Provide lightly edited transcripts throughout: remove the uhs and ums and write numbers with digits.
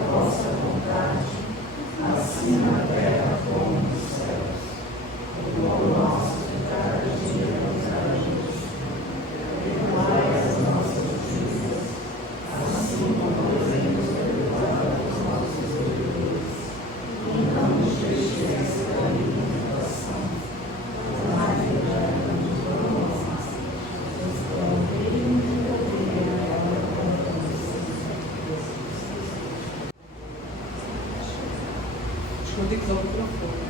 vossa vontade, assim na terra como nos céus. O pão nosso de cada dia nos dai hoje. Perdoai as nossas dívidas, assim como devemos perdoar aos nossos devedores. E não nos deixeis cair em tentação, mas livrai-nos do mal. Pois é o reino e o poder e a glória. Vou ter que usar o microfone.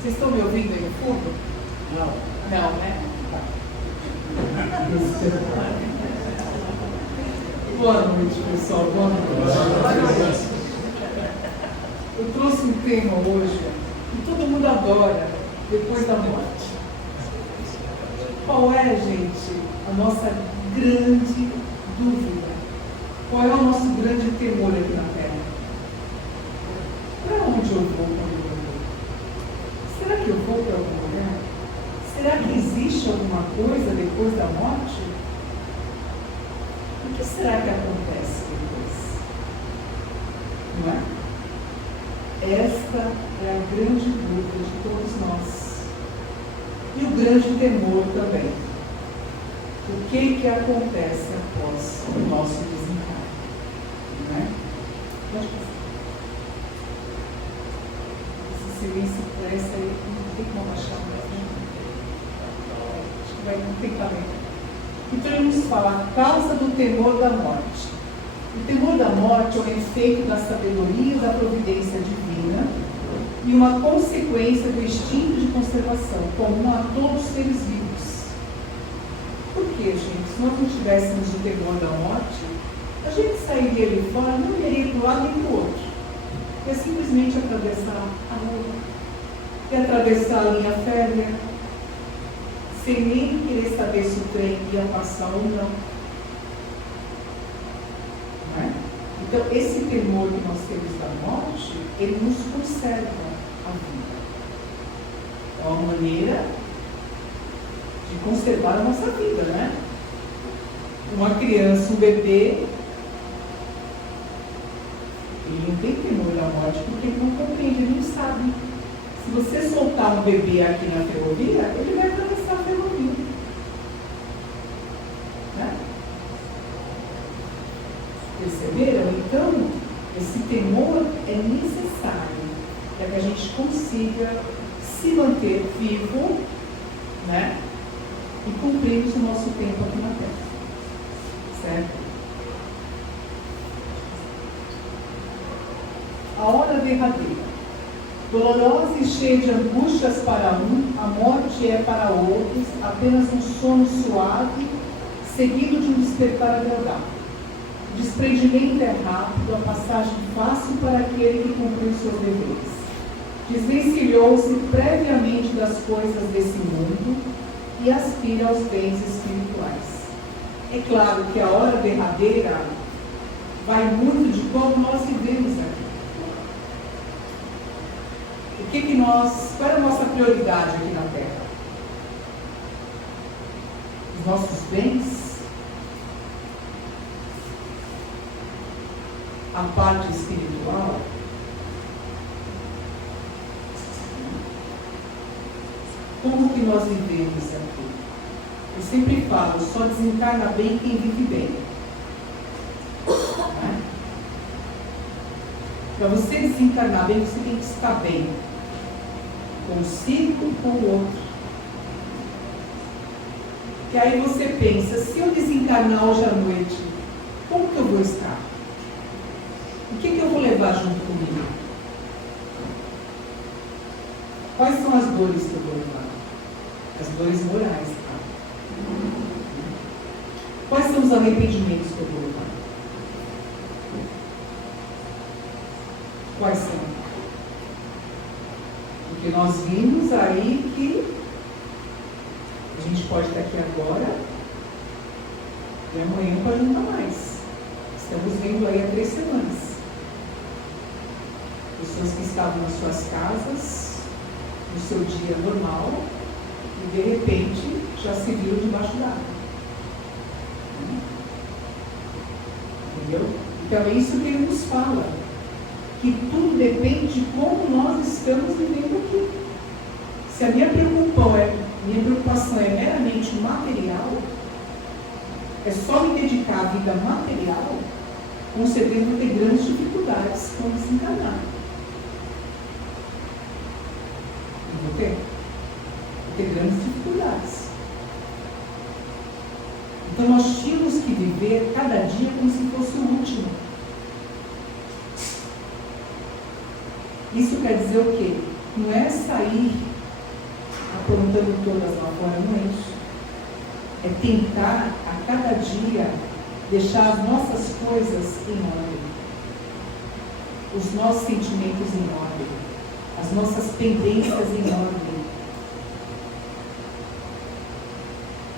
Vocês estão me ouvindo aí no fundo? Não. Não, né? Boa noite, pessoal. Boa noite. Eu trouxe um tema hoje que todo mundo adora, depois da morte. Qual é, gente, a nossa grande dúvida? Qual é o nosso grande temor aqui na Terra? Para onde eu vou quando eu morrer? Será que eu vou para algum lugar? Será que existe alguma coisa depois da morte? O que será que acontece depois? Não é? Esta é a grande dúvida de todos nós. E o grande temor também. O que acontece após o nosso desencarne? Não é? Pode passar. Silêncio pressa aí, não tem como achar mais, né? Acho que não tem caminho. Então ele nos fala a causa do temor da morte. O temor da morte é um efeito da sabedoria e da providência divina e uma consequência do instinto de conservação comum a todos os seres vivos. Por quê, gente? Se nós não tivéssemos o temor da morte, a gente sairia ali fora, não iria para um lado nem para o outro. É simplesmente atravessar a rua, e atravessar a linha férrea, sem nem querer saber se o trem ia passar ou não. Não é? Então, esse temor que nós temos da morte, ele nos conserva a vida. É uma maneira de conservar a nossa vida, né? Uma criança, um bebê, ele não tem temor da morte porque ele não compreende, ele não sabe. Se você soltar um bebê aqui na ferrovia, ele vai atravessar a ferrovia. Né? Perceberam? Então, esse temor é necessário para que a gente consiga se manter vivo, né? E cumprirmos o nosso tempo aqui na Terra. Certo? A hora derradeira. Dolorosa e cheia de angústias para um, a morte é para outros apenas um sono suave, seguido de um despertar agradável. O desprendimento é rápido, a passagem fácil para aquele que cumpriu seus deveres. Desvencilhou-se previamente das coisas desse mundo e aspira aos bens espirituais. É claro que a hora derradeira vai muito de como nós vivemos aqui. Qual é a nossa prioridade aqui na Terra? Os nossos bens? A parte espiritual? Como que nós vivemos aqui? Eu sempre falo, só desencarna bem quem vive bem. Para você desencarnar bem, você tem que estar bem. Consigo com o outro. Que aí você pensa, se eu desencarnar hoje à noite, como que eu vou estar? O que eu vou levar junto comigo? Quais são as dores que eu vou levar? As dores morais, tá? Quais são os arrependimentos que eu vou levar? Quais são? Porque nós vimos aí que a gente pode estar aqui agora e amanhã pode não estar mais. Estamos vendo aí há 3 semanas. Pessoas que estavam nas suas casas, no seu dia normal, e de repente já se viram debaixo d'água. Entendeu? Então é isso que ele nos fala. que tudo depende de como nós estamos vivendo aqui. Se a minha preocupação é meramente material, é só me dedicar à vida material, com certeza vou ter grandes dificuldades quando desencarnar. Vou ter grandes dificuldades. Então nós tínhamos que viver cada dia como se fosse o último. Isso quer dizer o quê? Não é sair aprontando todas lá fora, não é isso. É tentar a cada dia deixar as nossas coisas em ordem, os nossos sentimentos em ordem, as nossas pendências em ordem.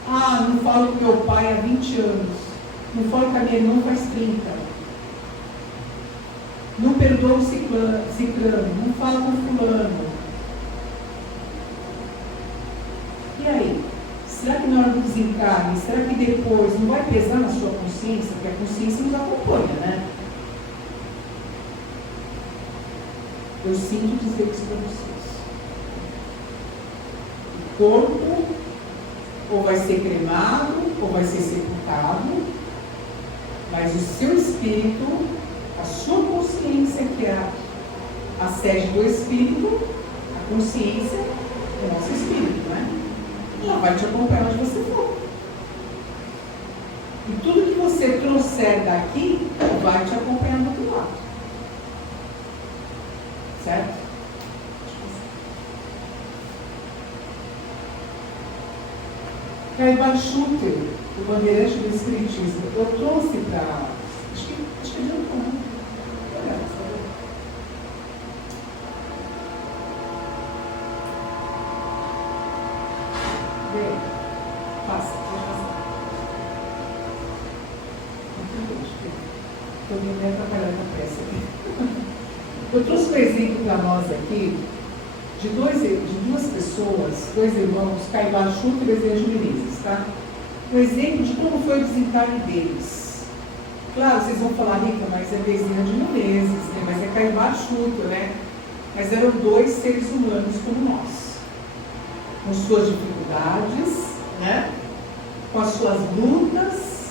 Ah, não falo com meu pai há 20 anos, não falo com a minha irmã faz 30. Não perdoo o ciclano, não falo com fulano. E aí? Será que na hora do desencarne, será que depois não vai pesar na sua consciência? Porque a consciência nos acompanha, né? Eu sinto dizer isso para vocês. O corpo ou vai ser cremado, ou vai ser sepultado, mas o seu espírito, a sua consciência, que é a sede do espírito, a consciência é o nosso espírito, né? Ela vai te acompanhar onde você for. E tudo que você trouxer daqui vai te acompanhar do outro lado. Certo? Caibar Schutter, o bandeirante do Espiritismo, eu trouxe para. Acho que adiantou, né? Olha, vê, passa, pode passar. Estou me atrapalhando na pressa aqui. Eu trouxe um exemplo para nós aqui de duas pessoas, dois irmãos, Caibar Schutter e Bezerra de Menezes, tá? Um exemplo de como foi o desencarne deles. Claro, vocês vão falar, Rita, mas é Bezerra de Menezes, né? Mas é Caibar Schutter, né? Mas eram dois seres humanos como nós, com suas dificuldades, né? Com as suas lutas,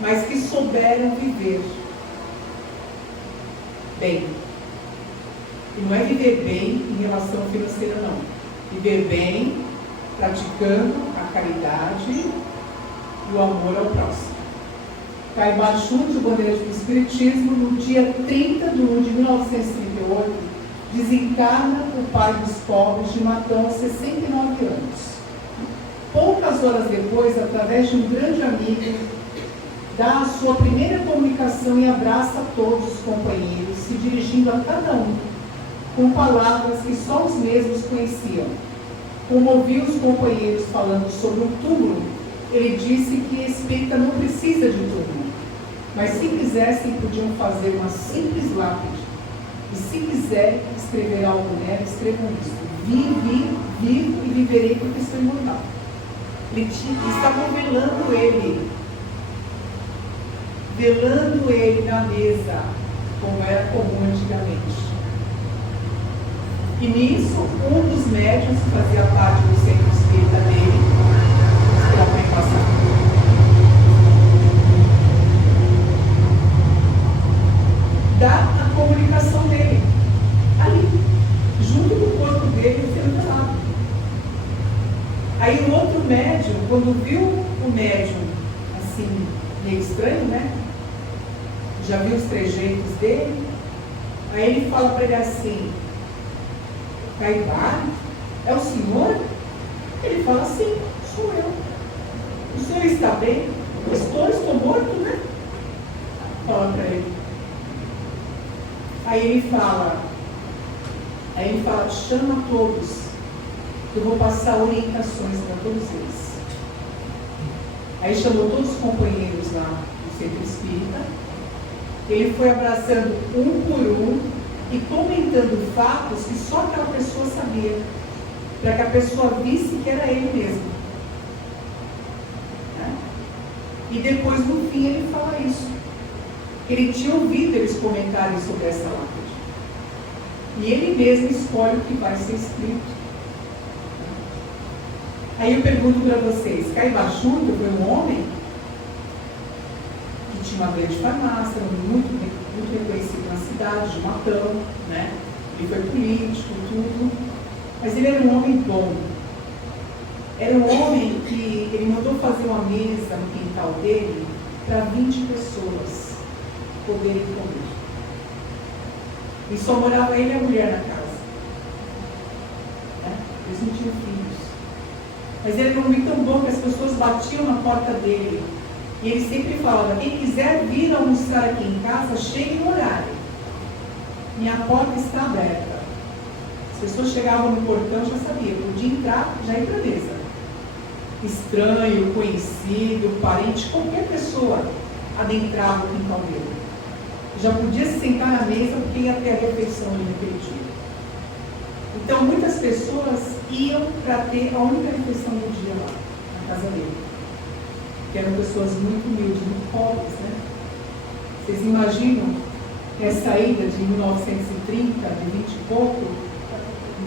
mas que souberam viver bem. E não é viver bem em relação financeira, não. Viver bem praticando a caridade e o amor ao próximo. Caibar Schutter, o bandeirante do Espiritismo, no dia 30 de 1 de 1938, desencarna o pai dos pobres de Matão aos 69 anos. Poucas horas depois, através de um grande amigo, dá a sua primeira comunicação e abraça todos os companheiros, se dirigindo a cada um com palavras que só os mesmos conheciam. Como ouviu os companheiros falando sobre o túmulo, ele disse que espírita não precisa de túmulo, mas se quisessem podiam fazer uma simples lápide, e se quiser escrever algo nela, escrevam isso: vivo e viverei porque sou imortal. Estavam velando ele na mesa, como era comum antigamente. E nisso, um dos médiuns que fazia parte do centro espírita dele, que ela vai passar, dá a comunicação dele, ali, junto com o corpo dele sendo velado. Aí o outro médium, quando viu o médium assim, meio estranho, né? Já viu os trejeitos dele, aí ele fala para ele assim: Caibar, é o senhor? Ele fala assim: sou eu. O senhor está bem? Estou morto, né? Fala para ele. Aí ele fala, chama todos, que eu vou passar orientações para todos eles. Aí chamou todos os companheiros lá do centro espírita. Ele foi abraçando um por um e comentando fatos que só aquela pessoa sabia, para que a pessoa visse que era ele mesmo. Né? E depois, no fim, ele fala isso. que ele tinha ouvido eles comentarem sobre essa lápide. E ele mesmo escolhe o que vai ser escrito. Aí eu pergunto para vocês, Caibachunto foi um homem que tinha uma grande farmácia, muito reconhecido na cidade, de Matão, né? Ele foi político, tudo, mas ele era um homem bom. Era um homem que ele mandou fazer uma mesa no quintal dele para 20 pessoas poderem comer. E só morava ele e a mulher na casa. Né? Eles não tinham filhos. Mas ele era um homem tão bom que as pessoas batiam na porta dele. E ele sempre falava, quem quiser vir almoçar aqui em casa, chegue no horário. Minha porta está aberta. As pessoas chegavam no portão, já sabia, podia entrar, já ir para a mesa. Estranho, conhecido, parente, qualquer pessoa adentrava o quintal dele. Já podia se sentar na mesa porque ia ter a refeição ali naquele dia. Então, muitas pessoas iam para ter a única refeição do dia lá, na casa dele. Que eram pessoas muito humildes, muito pobres, né? Vocês imaginam essa ida de 1930, de 20 e pouco,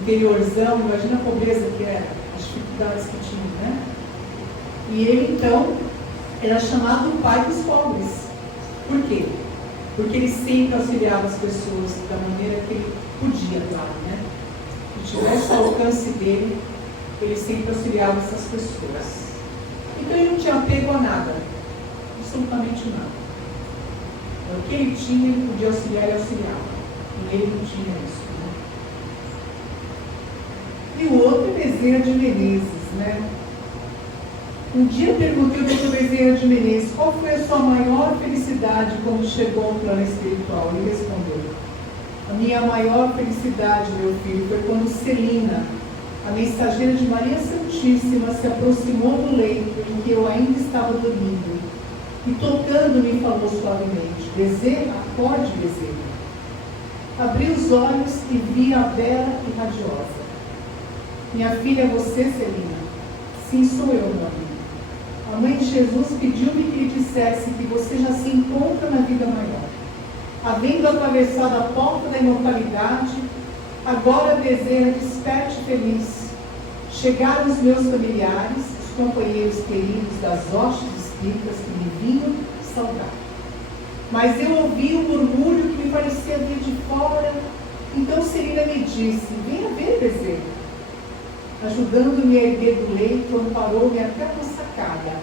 interiorzão, imagina a pobreza que era, as dificuldades que tinha, né? E ele, então, era chamado o pai dos pobres. Por quê? Porque ele sempre auxiliava as pessoas da maneira que ele podia, claro, né? Se tivesse o alcance dele, ele sempre auxiliava essas pessoas. Então ele não tinha apego a nada, absolutamente nada. O que ele tinha, ele podia auxiliar e auxiliava. E ele não tinha isso, né? E o outro é Bezerra de Menezes, né? Um dia perguntei ao Dr. Bezerra de Menezes qual foi a sua maior felicidade quando chegou ao plano espiritual. Ele respondeu, a minha maior felicidade, meu filho, foi quando Celina, a mensageira de Maria Santíssima, se aproximou do leito em que eu ainda estava dormindo e, tocando-me, falou suavemente, Bezerra, acorde, Bezerra. Abri os olhos e vi a bela e radiosa. Minha filha, é você, Celina? Sim, sou eu, meu amigo. A mãe de Jesus pediu-me que lhe dissesse que você já se encontra na vida maior. Havendo atravessado a porta da imortalidade, agora Bezerra, desperte feliz. Chegaram os meus familiares, os companheiros queridos das hostes espíritas que me vinham saudar. Mas eu ouvi um murmúrio que me parecia vir de fora. Então Celina me disse, venha ver, Bezerra. Ajudando-me a erguer do leito, amparou-me até uma sacada.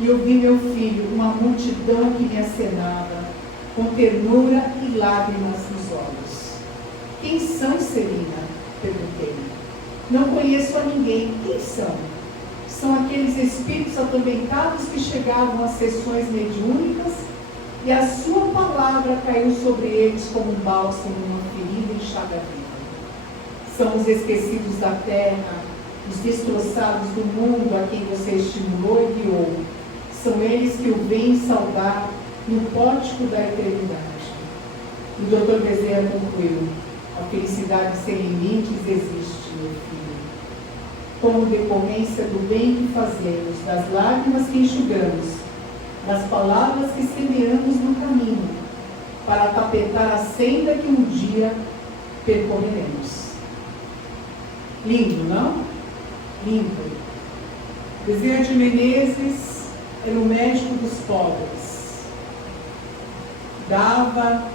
E eu vi meu filho, uma multidão que me acenava, com ternura e lágrimas nos olhos. Quem são, Celina? Perguntei. Não conheço a ninguém. Quem são? São aqueles espíritos atormentados que chegavam às sessões mediúnicas e a sua palavra caiu sobre eles como um bálsamo numa ferida e chaga viva. São os esquecidos da terra, os destroçados do mundo a quem você estimulou e guiou. São eles que o vêm saudar no pórtico da eternidade. O Dr. Bezerra concluiu, a felicidade sem limites existe, meu filho. Como decorrência do bem que fazemos, das lágrimas que enxugamos, das palavras que semeamos no caminho, para tapetar a senda que um dia percorreremos. Lindo, não? Lindo. Bezerra de Menezes era o médico dos pobres. Dava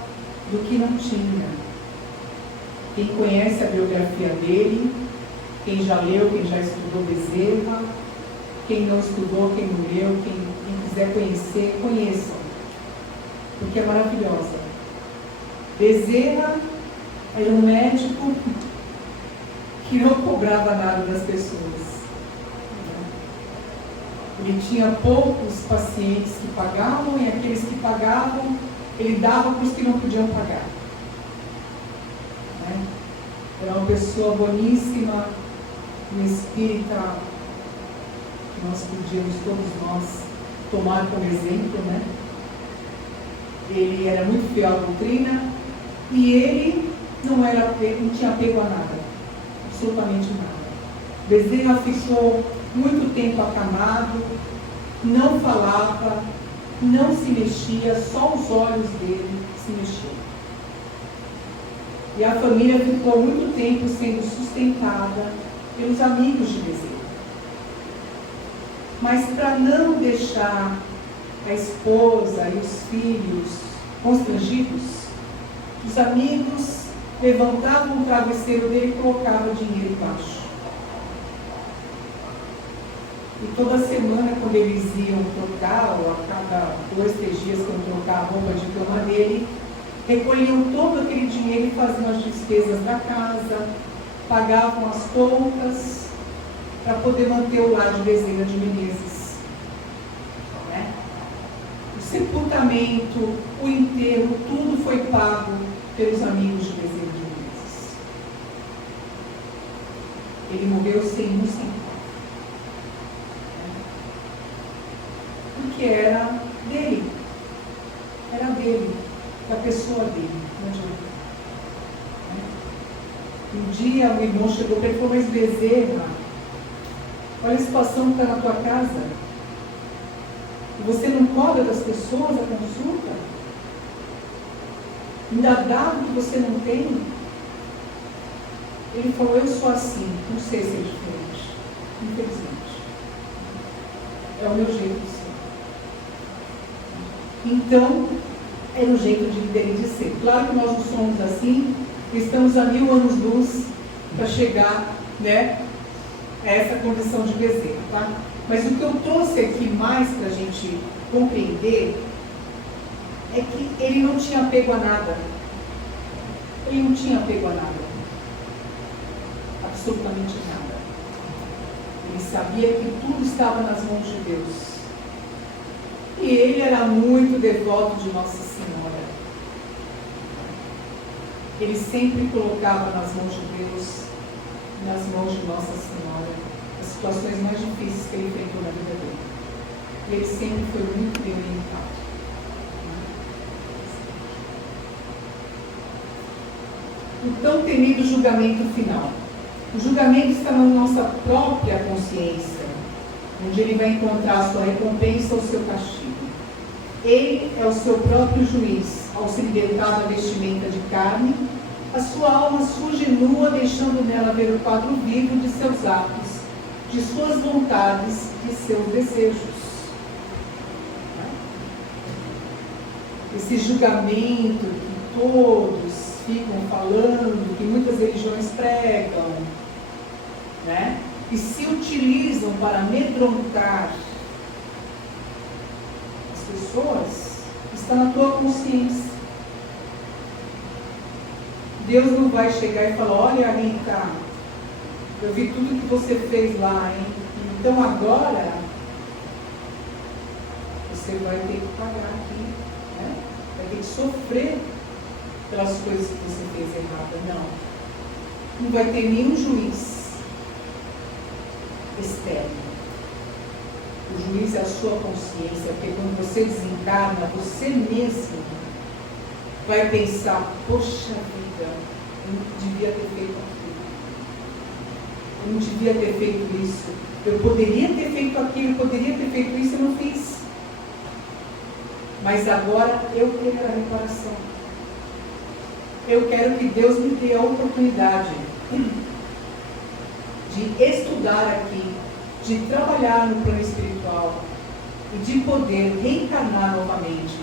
do que não tinha. Quem conhece a biografia dele, quem já leu, quem já estudou Bezerra, quem não estudou, quem não leu, quem quiser conhecer, conheçam, porque é maravilhosa. Bezerra era um médico que não cobrava nada das pessoas. Ele tinha poucos pacientes que pagavam e aqueles que pagavam, ele dava para os que não podiam pagar. Né? Era uma pessoa boníssima, um espírita que nós podíamos, todos nós, tomar como exemplo, né? Ele era muito fiel à doutrina e ele não tinha apego a nada, absolutamente nada. Bezerra ficou muito tempo acamado, não falava, não se mexia, só os olhos dele se mexiam. E a família ficou muito tempo sendo sustentada pelos amigos de Bezerra. Mas para não deixar a esposa e os filhos constrangidos, os amigos levantavam o travesseiro dele e colocavam dinheiro embaixo. E toda semana, quando eles iam trocar, ou a cada 2, 3 dias, quando trocavam a roupa de cama dele, recolhiam todo aquele dinheiro e faziam as despesas da casa, pagavam as contas para poder manter o lar de Bezerra de Menezes. Né? O sepultamento, o enterro, tudo foi pago pelos amigos de Bezerra de Menezes. Ele morreu sem um centavo. Porque era dele. Era dele. Da pessoa dele. Não adianta. Um dia o irmão chegou para ele e falou: mas Bezerra, olha a situação que está na tua casa. Você não cobra das pessoas a consulta? Ainda dá o que você não tem? Ele falou: eu sou assim, não sei ser diferente. Infelizmente. É o meu jeito de ser. Então, era o jeito dele de ser. Claro que nós não somos assim, estamos a 1000 anos-luz para chegar, né, a essa condição de Bezerra, tá? Mas o que eu trouxe aqui mais para a gente compreender é que ele não tinha apego a nada. Ele não tinha apego a nada. Absolutamente nada. Ele sabia que tudo estava nas mãos de Deus. E ele era muito devoto de Nossa Senhora. Ele sempre colocava nas mãos de Deus, nas mãos de Nossa Senhora, as situações mais difíceis que ele enfrentou na vida dele. E ele sempre foi muito bem orientado. O tão temido julgamento final. O julgamento está na nossa própria consciência, onde ele vai encontrar a sua recompensa ou o seu castigo. Ele é o seu próprio juiz, ao se libertar da vestimenta de carne, a sua alma surge nua, deixando nela ver o quadro vivo de seus atos, de suas vontades e seus desejos. Esse julgamento que todos ficam falando, que muitas religiões pregam, né? E se utilizam para amedrontar as pessoas, está na tua consciência. Deus não vai chegar e falar: olha, Rita, eu vi tudo que você fez lá, hein? Então agora você vai ter que pagar aqui, né? Vai ter que sofrer pelas coisas que você fez errada. Não. Não vai ter nenhum juiz externo. O juiz é a sua consciência, porque quando você desencarna, você mesmo vai pensar: poxa vida, eu não devia ter feito aquilo. Eu não devia ter feito isso. Eu poderia ter feito aquilo, eu poderia ter feito isso, eu não fiz. Mas agora eu quero a reparação. Eu quero que Deus me dê a oportunidade de estudar aqui, de trabalhar no plano espiritual e de poder reencarnar novamente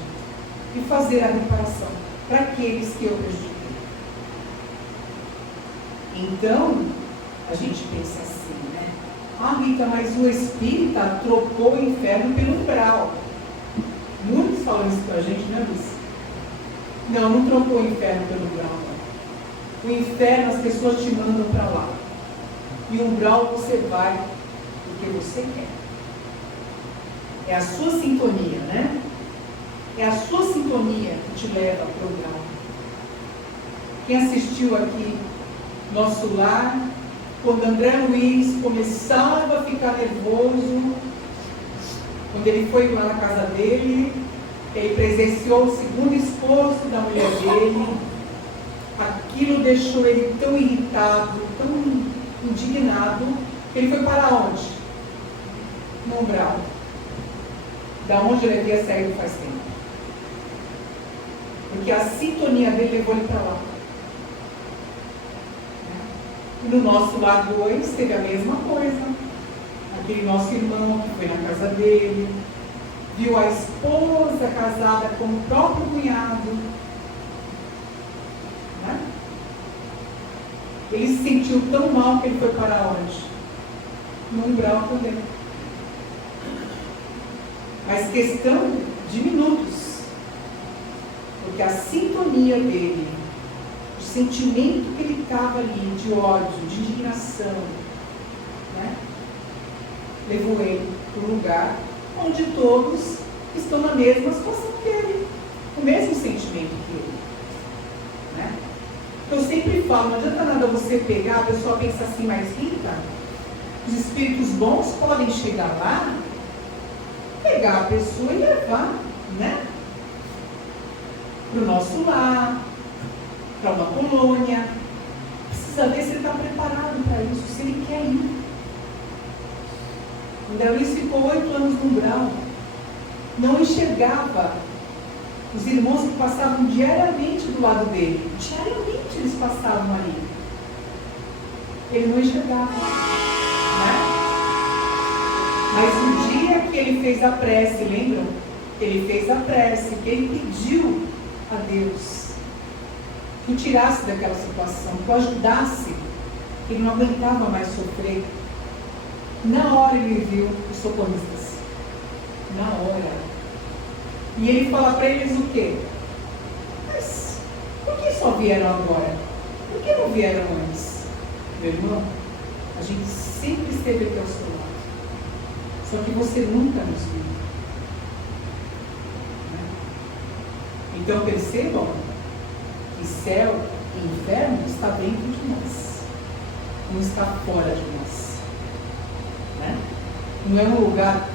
e fazer a reparação para aqueles que eu prejudiquei. Então, a gente pensa assim, né? Ah, Rita, mas o espírita trocou o inferno pelo umbral. Muitos falam isso pra gente, né, Luiz? Não, não trocou o inferno pelo umbral, não. O inferno, as pessoas te mandam para lá. E o umbral você vai porque você quer. É a sua sintonia, né? É a sua sintonia que te leva para o umbral. Quem assistiu aqui Nosso Lar, quando André Luiz começava a ficar nervoso, quando ele foi lá na casa dele, ele presenciou o segundo esposo da mulher dele, aquilo deixou ele tão irritado, tão indignado, que ele foi para onde? No umbral. Da onde ele havia saído faz tempo. Porque a sintonia dele levou ele para lá. E no nosso lar 2 teve a mesma coisa. Aquele nosso irmão que foi na casa dele, viu a esposa casada com o próprio cunhado. Né? Ele se sentiu tão mal que ele foi para onde? No umbral também. Mas questão de minutos. Porque a sintonia dele, o sentimento que ele estava ali, de ódio, de indignação, né, levou ele para um lugar onde todos estão na mesma situação que ele, o mesmo sentimento que ele. Né? Eu sempre falo, não adianta nada você pegar, a pessoa pensa assim, mais rica, os espíritos bons podem chegar lá, pegar a pessoa e levar, né, para o nosso lar, para uma colônia. Precisa ver se ele está preparado para isso, se ele quer ir. O Luiz ficou 8 anos no umbral, não enxergava os irmãos que passavam diariamente do lado dele. Diariamente eles passavam ali. Ele não enxergava. Né? Mas o dia que ele fez a prece, lembram? Ele fez a prece, que ele pediu a Deus que o tirasse daquela situação, que o ajudasse, que ele não aguentava mais sofrer. Na hora ele viu os socorristas. Na hora. E ele fala para eles o quê? Mas por que só vieram agora? Por que não vieram antes? Meu irmão, a gente sempre esteve aqui ao seu lado. Só que você nunca nos viu. Então percebam que céu e inferno está dentro de nós. Não está fora de nós. Né? Não é um lugar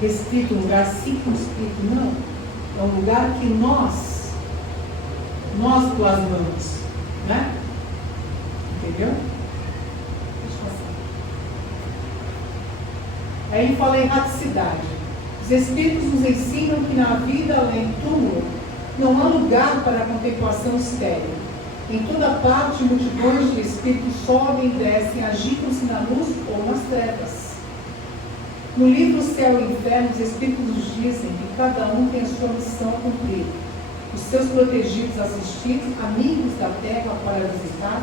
restrito, um lugar circunscrito, não. É um lugar que nós plasmamos. Né? Entendeu? Deixa eu passar. Aí ele fala erraticidade. Os Espíritos nos ensinam que na vida além do túmulo não há lugar para a contemplação estéril. Em toda parte, multidões de espíritos sobem e descem, agitam-se na luz ou nas trevas. No livro Céu e Inferno, os espíritos nos dizem que cada um tem a sua missão a cumprir. Os seus protegidos assistidos, amigos da terra para visitar,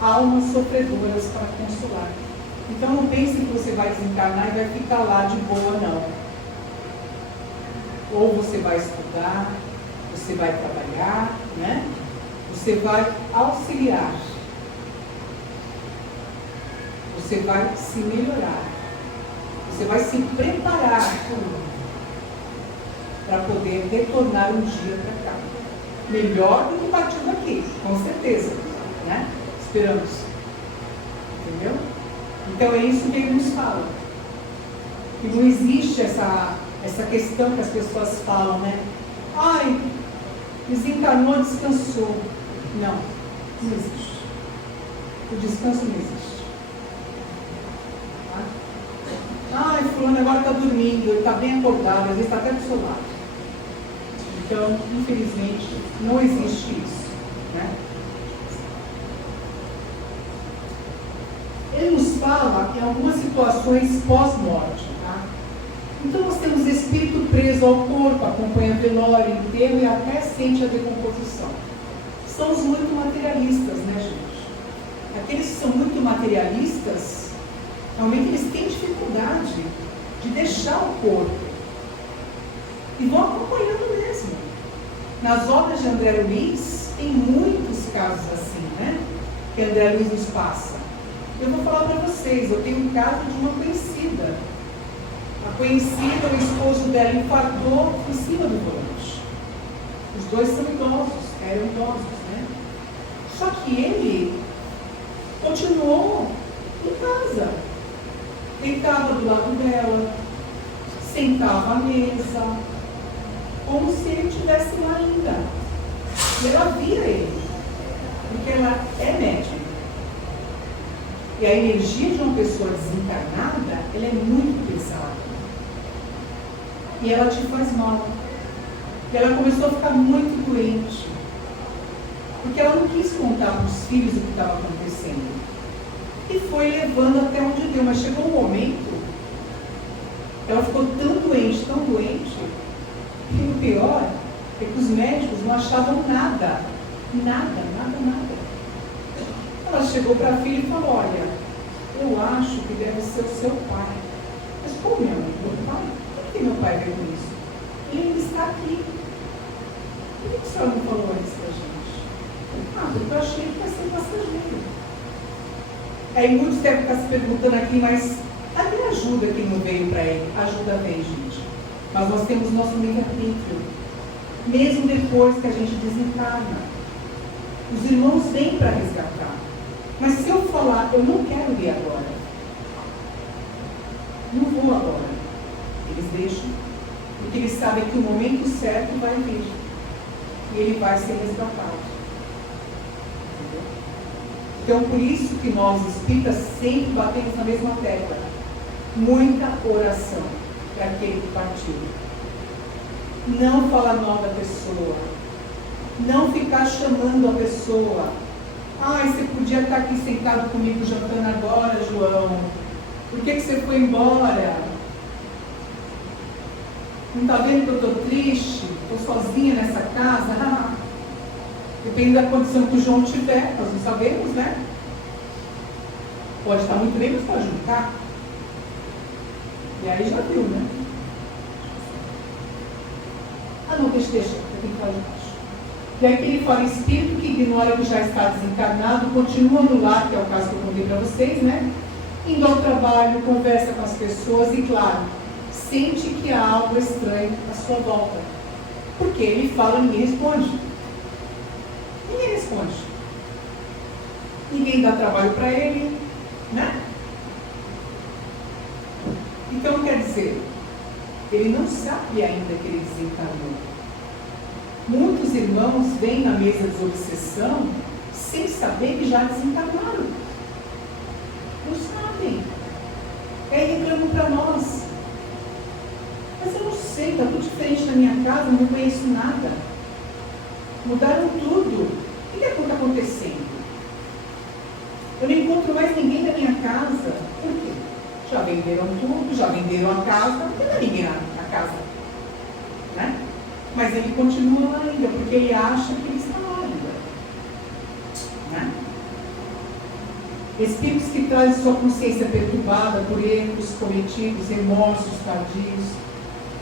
almas sofredoras para consolar. Então não pense que você vai desencarnar e vai ficar lá de boa, não. Ou você vai estudar, você vai trabalhar, né? Você vai auxiliar. Você vai se melhorar. Você vai se preparar para poder retornar um dia para cá. Melhor do que partiu daqui, com certeza. Né? Esperamos. Entendeu? Então é isso que ele nos fala. Que não existe essa questão que as pessoas falam, né? Ai, desencarnou, descansou. Não, não existe. O descanso não existe. Tá? Ai, fulano agora está dormindo, ele está bem acordado, às vezes está até do seu lado. Então, infelizmente, não existe isso. Né? Ele nos fala em algumas situações pós-morte. Tá? Então nós temos espírito preso ao corpo, acompanha velório, enterro e até sente a decomposição. São os muito materialistas, né, gente? Aqueles que são muito materialistas, realmente eles têm dificuldade de deixar o corpo. E vão acompanhando mesmo. Nas obras de André Luiz, tem muitos casos assim, né? Que André Luiz nos passa. Eu vou falar para vocês, eu tenho um caso de uma conhecida. A conhecida, o esposo dela infartou em cima do volante. Os dois são idosos, eram idosos, né? Só que ele continuou em casa. Deitava do lado dela, sentava à mesa, como se ele estivesse lá ainda. E ela via ele, porque ela é médium. E a energia de uma pessoa desencarnada, ela é muito pesada. e ela te faz mal. E ela começou a ficar muito doente, porque ela não quis contar para os filhos o que estava acontecendo. E foi levando até onde deu, mas chegou um momento, ela ficou tão doente, que o pior é que os médicos não achavam nada. Ela chegou para a filha e falou: olha, eu acho que deve ser o seu pai. Mas como, minha mãe? Meu pai? Por que meu pai veio com isso? Ele ainda está aqui. Por que a senhora não falou antes para a gente? Porque eu achei que ia ser passageiro. Aí muitos devem estar se perguntando aqui, mas até ajuda quem não veio para ele. Ajuda bem, gente. Mas nós temos nosso livre-arbítrio. Mesmo depois que a gente desencarna. Os irmãos vêm para resgatar. Mas se eu falar, eu não quero ir agora. Não vou agora. Eles deixam. Porque eles sabem que o momento certo vai vir. E ele vai ser resgatado. Entendeu? Então, por isso que nós, espíritas, sempre batemos na mesma tecla. Muita oração para aquele que partiu. Não falar mal da pessoa. Não ficar chamando a pessoa. Você podia estar aqui sentado comigo jantando agora, João. Por que você foi embora? Não está vendo que eu estou triste? Estou sozinha nessa casa? Depende da condição que o João tiver, nós não sabemos, né? Pode estar muito bem, mas pode não estar. E aí já viu, né? Não, deixa, eu tenho que falar de baixo. E aí que ele fala: espírito que ignora que já está desencarnado, continua no lar, que é o caso que eu contei para vocês, né? Indo ao trabalho, conversa com as pessoas e, claro, sente que há algo estranho à sua volta. Porque ele fala e ninguém responde. Ninguém responde. Ninguém dá trabalho para ele, né? Então, quer dizer, ele não sabe ainda que ele desencarnou. Muitos irmãos vêm na mesa de obsessão sem saber que já desencarnaram. Não sabem. Aí reclamam para nós. Mas eu não sei, está tudo diferente na minha casa, não conheço nada. Mudaram tudo. O que está acontecendo? Eu não encontro mais ninguém na minha casa. Por quê? Já venderam tudo, já venderam a casa, não tem mais ninguém na casa. Né? Mas ele continua lá ainda, porque ele acha que ele está lá ainda. Né? Espíritos que trazem sua consciência perturbada por erros cometidos, remorsos tardios,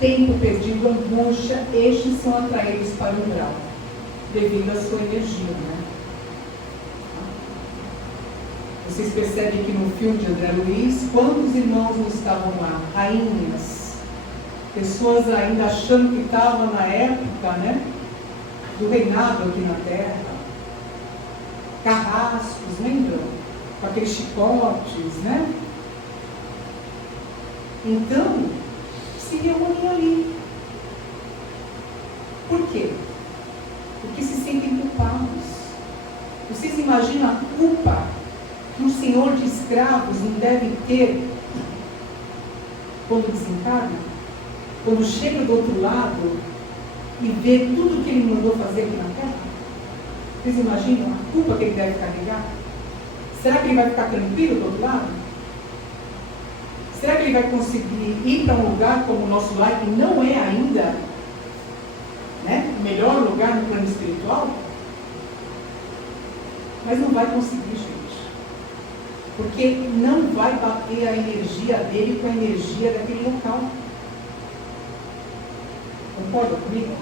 tempo perdido, angústia, estes são atraídos para o umbral, devido à sua energia. Né? Vocês percebem que no filme de André Luiz, quantos irmãos não estavam lá? Rainhas, pessoas ainda achando que estavam na época, né, do reinado aqui na Terra, carrascos, lembram? Com aqueles chicotes, né? Então, se reúnem ali. Por quê? Porque se sentem culpados. Vocês imaginam a culpa que um senhor de escravos não deve ter quando desencarna? Quando chega do outro lado e vê tudo que ele mandou fazer aqui na Terra? Vocês imaginam a culpa que ele deve carregar? Será que ele vai ficar tranquilo do outro lado? Será que ele vai conseguir ir para um lugar como o nosso lar, que não é ainda, né, o melhor lugar no plano espiritual? Mas não vai conseguir, gente. Porque não vai bater a energia dele com a energia daquele local. Concorda comigo?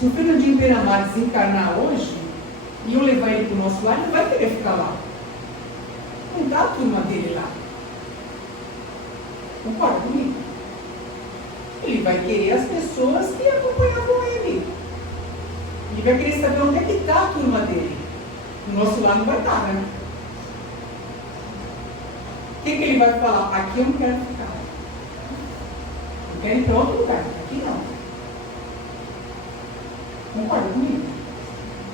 Se o Fernandinho Beiramar desencarnar hoje e eu levar ele para o nosso lar, ele não vai querer ficar lá. Não dá a turma dele lá. Concorda comigo? Ele vai querer as pessoas que acompanhavam ele. Ele vai querer saber onde é que está a turma dele. O nosso lar não vai estar, né? O que ele vai falar? Aqui eu não quero ficar. Eu quero ir para outro lugar. Aqui não. Concorda comigo?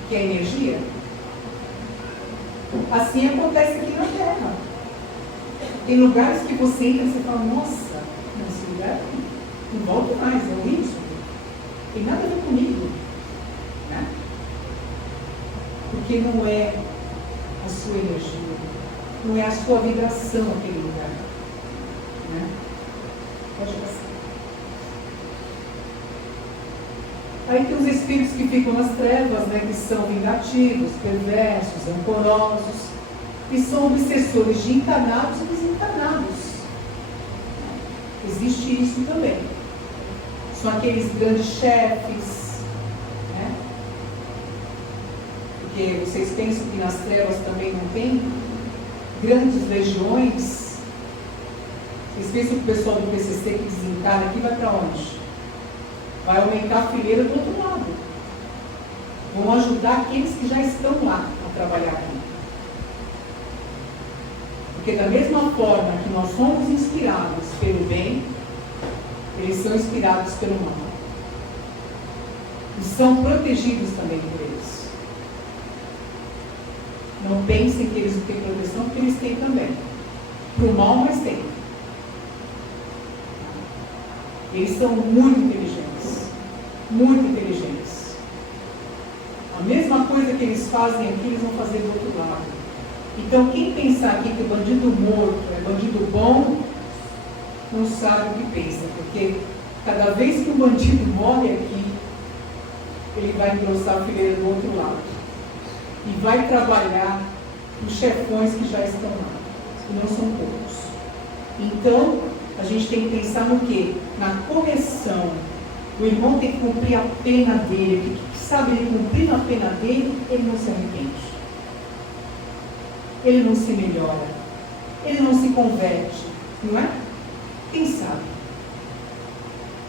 Que é energia? Assim acontece aqui na Terra. Tem lugares que você entra e você fala: nossa, não, esse liberto, não volto mais, é horrível isso. Tem nada a ver comigo. Né? Porque não é a sua energia, não é a sua vibração aquele lugar. Né? Pode passar. Aí tem os espíritos que ficam nas trevas, né, que são vingativos, perversos, rancorosos, que são obsessores de encarnados e desencarnados. Existe isso também. São aqueles grandes chefes, né? Porque vocês pensam que nas trevas também não tem grandes legiões. Vocês pensam que o pessoal do PCC que desencarna aqui vai para onde? Vai aumentar a fileira do outro lado. Vão ajudar aqueles que já estão lá a trabalhar aqui. Porque da mesma forma que nós somos inspirados pelo bem, eles são inspirados pelo mal. E são protegidos também por eles. Não pensem que eles não têm proteção, porque eles têm também. Para o mal, mas têm. Eles são muito inteligentes. Muito inteligentes. A mesma coisa que eles fazem aqui, eles vão fazer do outro lado. Então, quem pensar aqui que o bandido morto é bandido bom, não sabe o que pensa, porque cada vez que um bandido morre aqui, ele vai engrossar a fileira do outro lado. E vai trabalhar os chefões que já estão lá. E não são poucos. Então, a gente tem que pensar no quê? Na correção. O irmão tem que cumprir a pena dele. Porque sabe, ele cumprindo a pena dele, ele não se arrepende. Ele não se melhora. Ele não se converte. Não é? Quem sabe?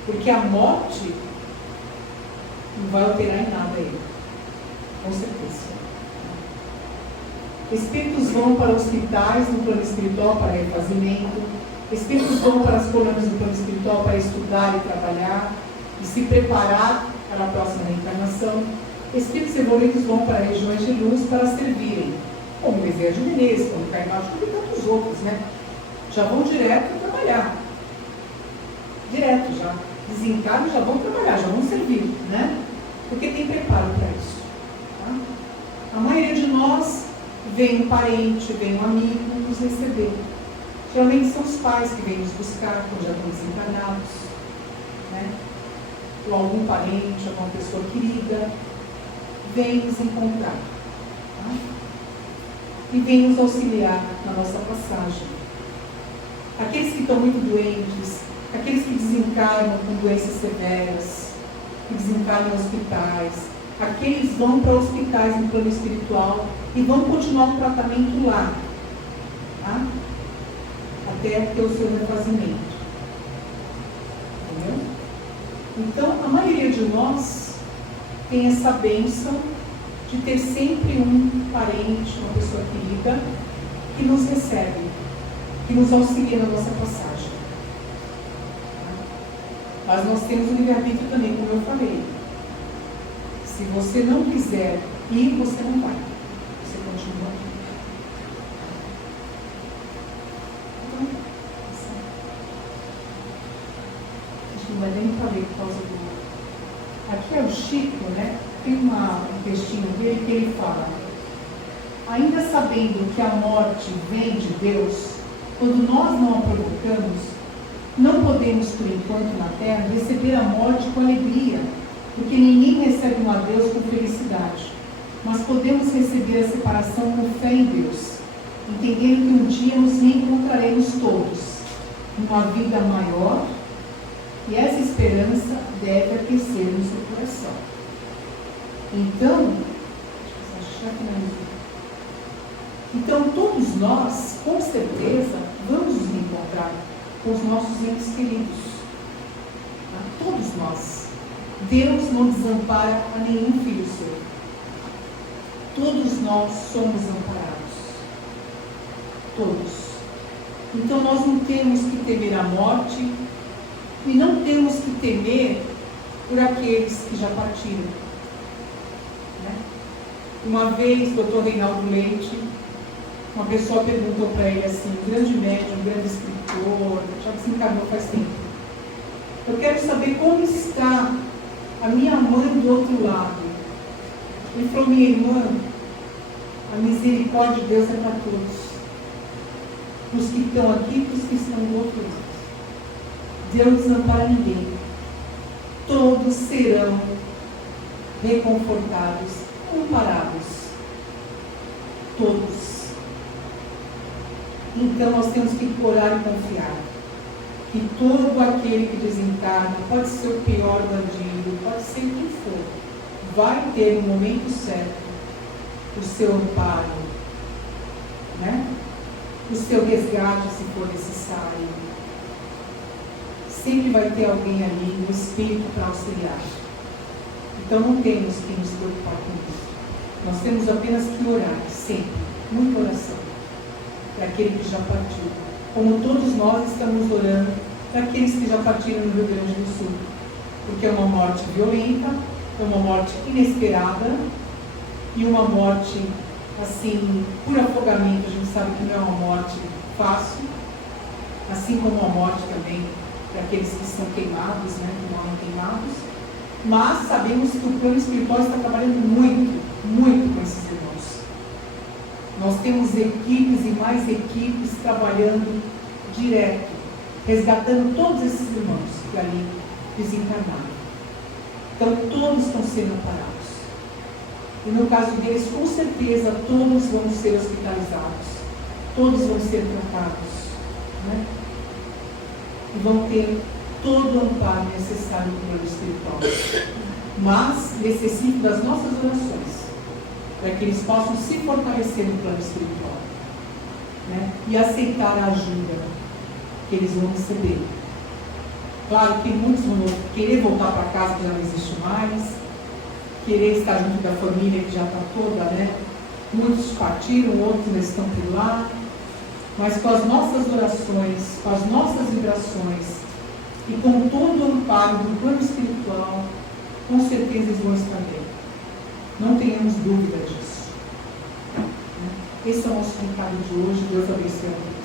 Porque a morte não vai alterar em nada ele. Com certeza. Espíritos vão para hospitais no plano espiritual para refazimento. Espíritos vão para as colônias do plano espiritual para estudar e trabalhar e se preparar para a próxima reencarnação. Espíritos evoluídos vão para regiões de luz para servirem, como Bezerra de Menezes, como Carnaval e tantos outros, né? Já vão direto trabalhar. Direto já. Desencarnam e já vão trabalhar, já vão servir, né? Porque tem preparo para isso. Tá? A maioria de nós vem um parente, vem um amigo nos receber. Geralmente são os pais que vêm nos buscar quando já estão desencarnados, né? Ou algum parente, alguma pessoa querida, vem nos encontrar. Tá? E vem nos auxiliar na nossa passagem. Aqueles que estão muito doentes, aqueles que desencarnam com doenças severas, que desencarnam em hospitais, aqueles vão para hospitais no plano espiritual e vão continuar o tratamento lá, tá? Até ter o seu refazimento. Entendeu? Então, a maioria de nós tem essa bênção de ter sempre um parente, uma pessoa querida, que nos recebe, que nos auxilia na nossa passagem. Mas nós temos o livre-arbítrio também, como eu falei. Se você não quiser ir, você não vai. Você continua aqui. Então, acho que não vai nem falei por causa do... Aqui é o Chico, né? Tem um textinho dele que ele fala: ainda sabendo que a morte vem de Deus, quando nós não a provocamos, não podemos, por enquanto, na Terra, receber a morte com alegria, porque ninguém recebe um adeus com felicidade. Mas podemos receber a separação com fé em Deus, entendendo que um dia nos reencontraremos todos, numa vida maior, e essa esperança deve aquecer no seu coração. Então, todos nós, com certeza, vamos nos reencontrar com os nossos entes queridos. Tá? Todos nós. Deus não desampara a nenhum filho seu. Todos nós somos amparados. Todos. Então nós não temos que temer a morte e não temos que temer por aqueles que já partiram. Né? Uma vez, Dr. Reinaldo Leite, uma pessoa perguntou para ele assim, um grande médium, um grande escritor, já desencarnou faz tempo. Eu quero saber como está a minha mãe do outro lado. Ele falou, minha irmã, a misericórdia de Deus é para todos. Para os que estão aqui e para os que estão do outro lado. Deus não desampara ninguém. Todos serão reconfortados, amparados. Todos. Então nós temos que orar e confiar que todo aquele que desencarna, pode ser o pior bandido, pode ser quem for, vai ter no momento certo o seu amparo, né? O seu resgate, se for necessário. Sempre vai ter alguém ali no espírito para auxiliar. Então não temos que nos preocupar com isso. Nós temos apenas que orar, sempre, muita oração, para aquele que já partiu. Como todos nós estamos orando para aqueles que já partiram no Rio Grande do Sul. Porque é uma morte violenta, é uma morte inesperada e uma morte, assim, por afogamento. A gente sabe que não é uma morte fácil, assim como a morte também para aqueles que são queimados, né, que morrem queimados. Mas sabemos que o plano espiritual está trabalhando muito, muito com esses irmãos. Nós temos equipes e mais equipes trabalhando direto, resgatando todos esses irmãos que ali desencarnaram. Então todos estão sendo amparados. E no caso deles, com certeza, todos vão ser hospitalizados. Todos vão ser tratados, né? E vão ter todo o amparo necessário no plano espiritual. Mas necessita das nossas orações, para que eles possam se fortalecer no plano espiritual, né? E aceitar a ajuda que eles vão receber. Claro que muitos vão querer voltar para casa que já não existe mais, querer estar junto da família que já está toda, né? Muitos partiram, outros ainda estão por lá, mas com as nossas orações, com as nossas vibrações e com todo o amparo do plano espiritual, com certeza eles vão estar bem. Não tenhamos dúvida disso. Esse é o nosso recado de hoje. Deus abençoe a todos.